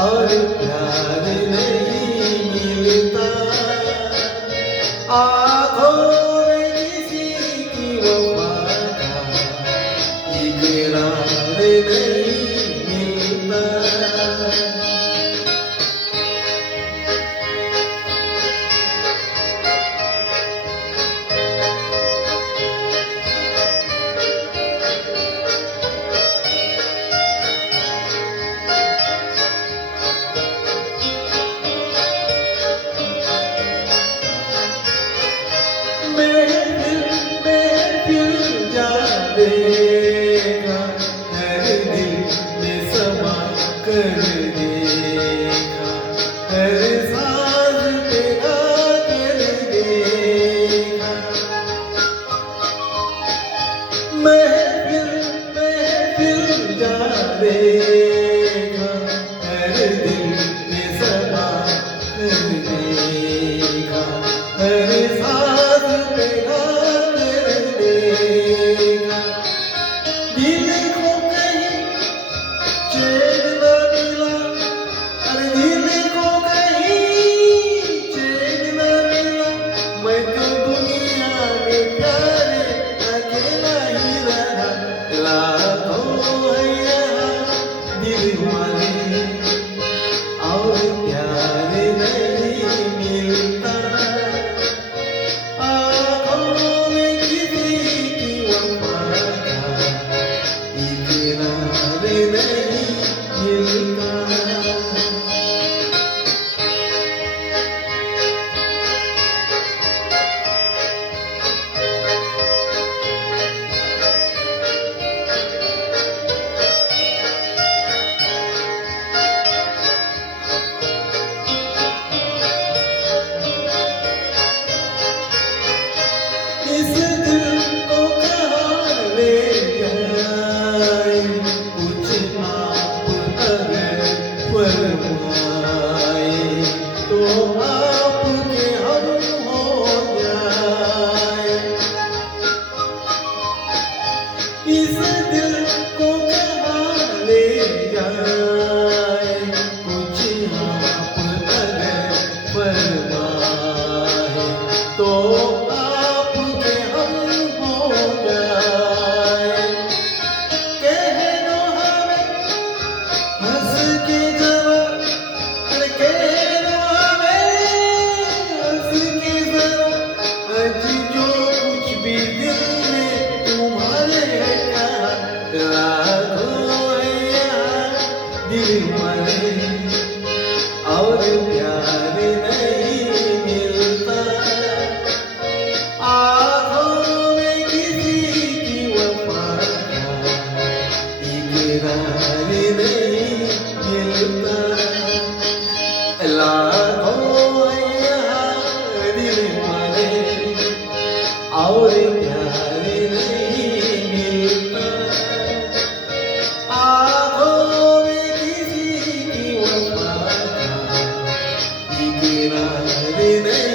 और प्यार नहीं मिलता। आँखों में किसी की वफा का इकरार नहीं मिलता। देखा हर दिल में समा कर देखा, हर सांस पे आकर देखा। महफिल महफिल जा देखा, हर दिल में समा कर देखा, हर सांस पे आकर देखा। दिल को कहीं चैन न मिला, अरे दिल को कहीं चैन न मिला। मैं तो दुनिया में प्यारे अकेला ही रहा। लाखों है यहाँ दिल वाले और प्यार नहीं मिलता। आँखों में किसी की वफा का इकरार नहीं मिलता। इस दिल को कहाँ ले जाए, कुछ आप अगर फरमाए तो आपके हम हो जाए। इस दिल को कहाँ ले जाए, कुछ आप अगर फरमाए तो आपके हम हो जाए। कह दो हमें हंस के जरा, अरे कह दो हमें हंस के जरा, आज जो कुछ भी दिल में तुम्हारे है कहा। लाखों है यहाँ दिल वाले और प्यार नहीं मिलता। आँखों में किसी की वफा का इकरार नहीं मिलता। लाखों है यहाँ दिल वाले और प्यार नहीं मिलता। आँखों में किसी की वफा का इकरार नहीं